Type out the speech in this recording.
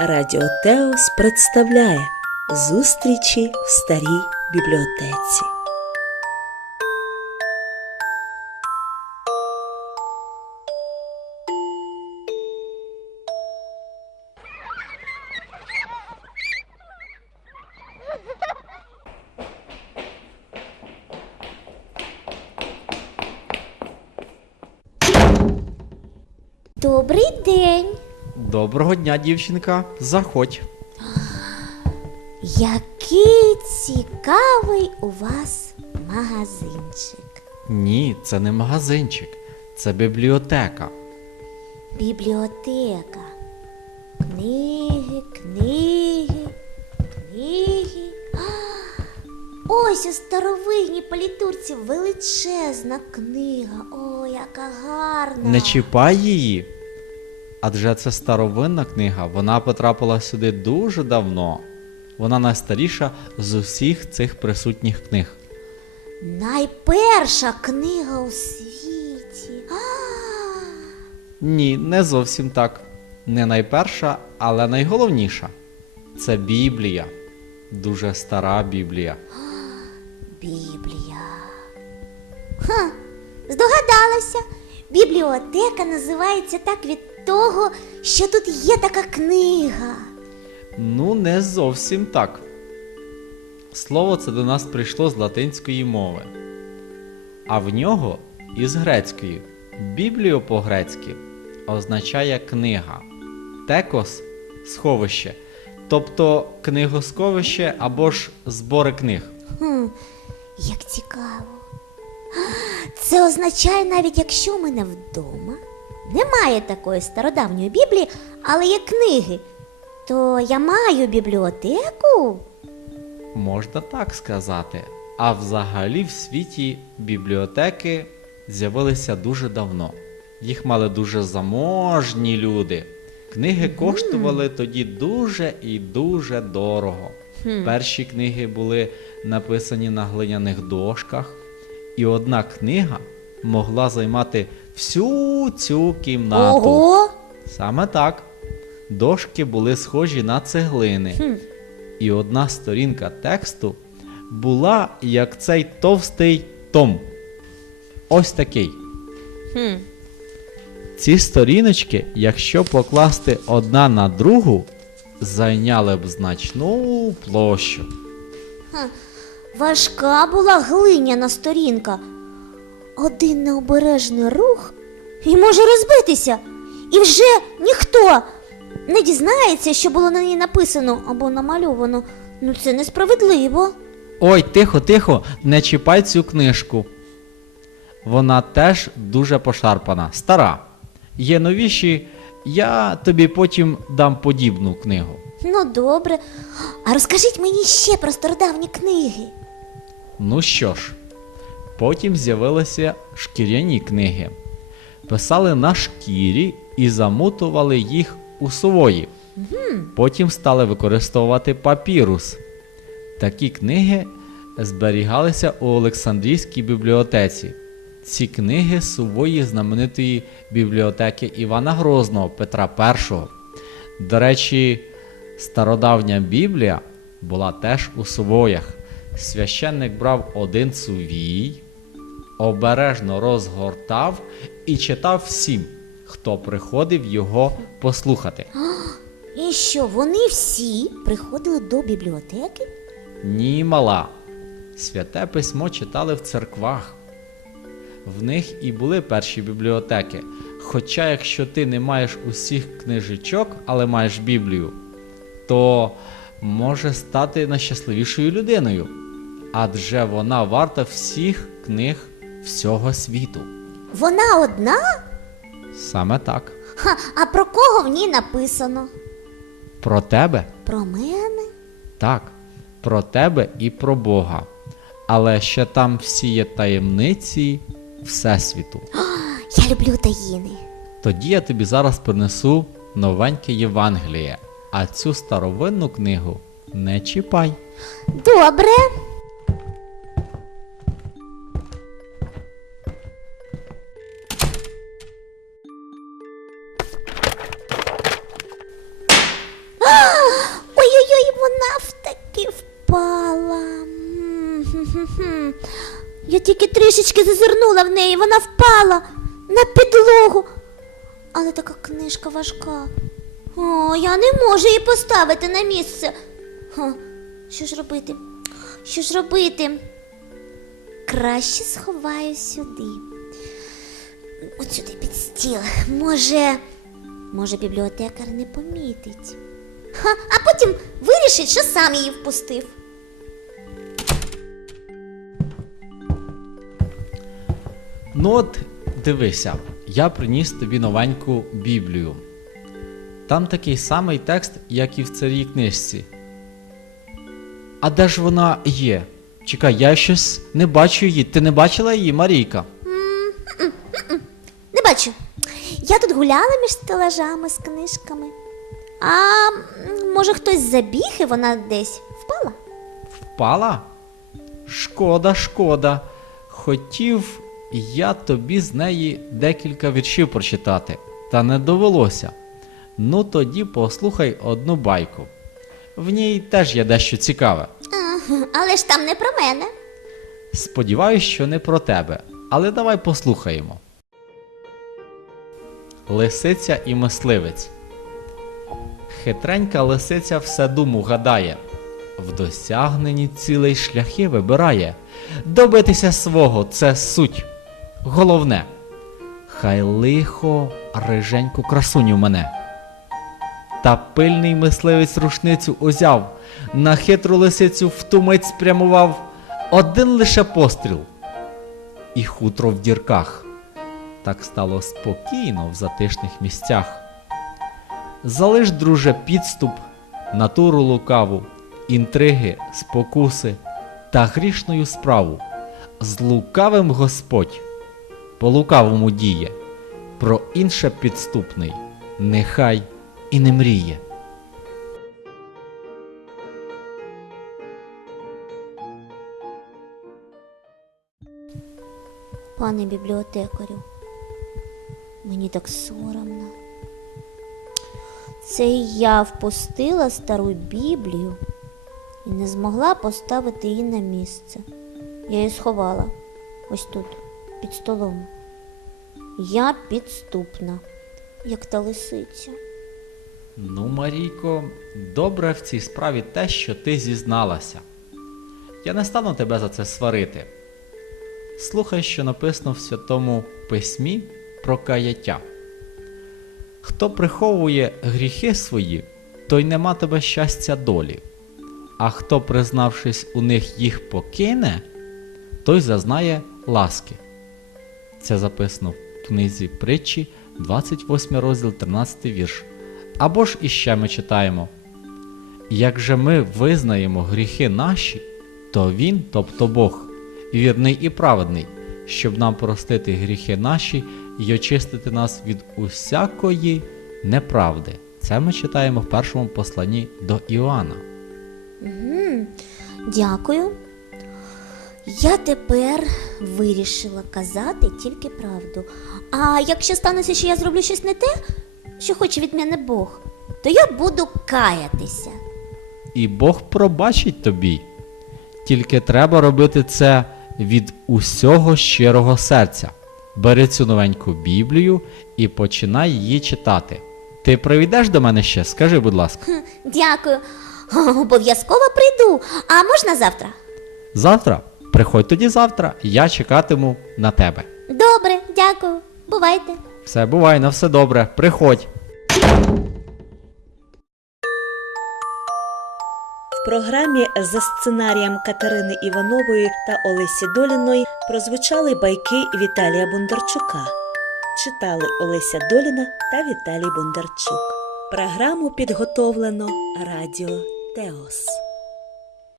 Радіо Теос представляє зустрічі в старій бібліотеці. Добрий день! Доброго дня, дівчинка. Заходь. Який цікавий у вас магазинчик. Ні, це не магазинчик, це бібліотека. Бібліотека. Книги, книги, книги. А, ось у старовинній палітурці величезна книга. О, яка гарна. Не чіпай її. Адже це старовинна книга, вона потрапила сюди дуже давно. Вона найстаріша з усіх цих присутніх книг. Найперша книга у світі. А, Ні, не зовсім так. Не найперша, але найголовніша. Це Біблія. Дуже стара Біблія. Біблія. Ха, здогадалася. Бібліотека називається так від того, що тут є така книга. Ну, не зовсім так. Слово це до нас прийшло з латинської мови, а в нього із грецької. Бібліо по-грецьки означає книга, текос сховище, тобто книгосховище або ж збори книг. Хм, як цікаво. Це означає, навіть якщо у мене вдома немає такої стародавньої Біблії, але є книги, то я маю бібліотеку. Можна так сказати. А взагалі в світі бібліотеки з'явилися дуже давно. Їх мали дуже заможні люди. Книги коштували тоді дуже і дуже дорого. Перші книги були написані на глиняних дошках, і одна книга могла займати всю цю кімнату. Ого! Саме так. Дошки були схожі на цеглини. І одна сторінка тексту була як цей товстий том. Ось такий. Хм. Ці сторіночки, якщо покласти одна на другу, зайняли б значну площу. Важка була глиняна сторінка. Один необережний рух і може розбитися. І вже ніхто не дізнається, що було на ній написано або намальовано. Ну це несправедливо. Ой, тихо, тихо, не чіпай цю книжку. Вона теж дуже пошарпана, стара. Є новіші, я тобі потім дам подібну книгу. Ну добре. А розкажіть мені ще про стародавні книги. Ну що ж, потім з'явилися шкіряні книги. Писали на шкірі і замутували їх у сувої. Потім стали використовувати папірус. Такі книги зберігалися у Олександрійській бібліотеці. Ці книги сувої знаменитої бібліотеки Івана Грозного Петра І. До речі, стародавня Біблія була теж у сувоях. Священник брав один сувій, обережно розгортав і читав всім, хто приходив його послухати. І що, вони всі приходили до бібліотеки? Ні, мала. Святе письмо читали в церквах. В них і були перші бібліотеки. Хоча, якщо ти не маєш усіх книжечок, але маєш Біблію, то може стати найщасливішою людиною. Адже вона варта всіх книг всього світу. Вона одна? Саме так. Ха, а про кого в ній написано? Про тебе Про мене? так, про тебе і про Бога. Але ще там всі є таємниці Всесвіту. Я люблю таїни. Тоді я тобі зараз принесу новеньке Євангеліє, а цю старовинну книгу не чіпай. Добре. Я тільки трішечки зазирнула в неї, вона впала на підлогу. Але така книжка важка. О, я не можу її поставити на місце. Ха, що ж робити? Що ж робити? Краще сховаю сюди. От сюди під стіл. Може, може, бібліотекар не помітить. Ха, а потім вирішить, що сам її впустив. Ну от дивися, я приніс тобі новеньку Біблію. Там такий самий текст, як і в царій книжці. А де ж вона є? Чекай, я щось не бачу її. Ти не бачила її, Марійка? Не бачу. Я тут гуляла між стелажами з книжками. А може хтось забіг і вона десь впала? Впала? Шкода, шкода. Хотів я тобі з неї декілька віршів прочитати, та не довелося. Ну тоді послухай одну байку. В ній теж є дещо цікаве. Але ж там не про мене. Сподіваюсь, що не про тебе, але давай послухаємо. Лисиця і мисливець. Хитренька лисиця все думу гадає, в досягненні цілей шляхи вибирає. Добитися свого це суть. Головне. Хай лихо риженьку красуню мене. Та пильний мисливець рушницю узяв, на хитру лисицю в ту мить спрямував один лише постріл. І хутро в дірках. Так стало спокійно в затишних місцях. Залиш, друже, підступ, натуру лукаву, інтриги, спокуси та грішною справу. З лукавим Господь по лукавому діє, про інше підступний, нехай і не мріє. Пане бібліотекарю, мені так соромно. Це я впустила стару Біблію і не змогла поставити її на місце. Я її сховала ось тут, під столом. Я підступна, як та лисиця. Ну, Марійко, добре в цій справі те, що ти зізналася. Я не стану тебе за це сварити. Слухай, що написано в Святому Письмі про каяття. Хто приховує гріхи свої, той не матиме щастя долі. А хто, признавшись у них їх покине, той зазнає ласки. Це записано в книзі притчі, 28 розділ, 13 вірш. Або ж іще ми читаємо: Як же ми визнаємо гріхи наші, то Він, тобто Бог, вірний і праведний, щоб нам простити гріхи наші і очистити нас від усякої неправди. Це ми читаємо в першому посланні до Іоанна. Дякую. Я тепер вирішила казати тільки правду. А якщо станеться, що я зроблю щось не те, що хоче від мене Бог, то я буду каятися. І Бог пробачить тобі. Тільки треба робити це від усього щирого серця. Бери цю новеньку Біблію і починай її читати. Ти прийдеш до мене ще? Скажи, будь ласка. Хм, Дякую. Обов'язково прийду. А можна завтра? Завтра? Приходь тоді завтра, я чекатиму на тебе. Добре, дякую. Бувайте. Все, бувай, на все добре, приходь. В програмі за сценарієм Катерини Іванової та Олесі Доліної прозвучали байки Віталія Бондарчука. Читали Олеся Доліна та Віталій Бондарчук. Програму підготовлено Радіо Теос.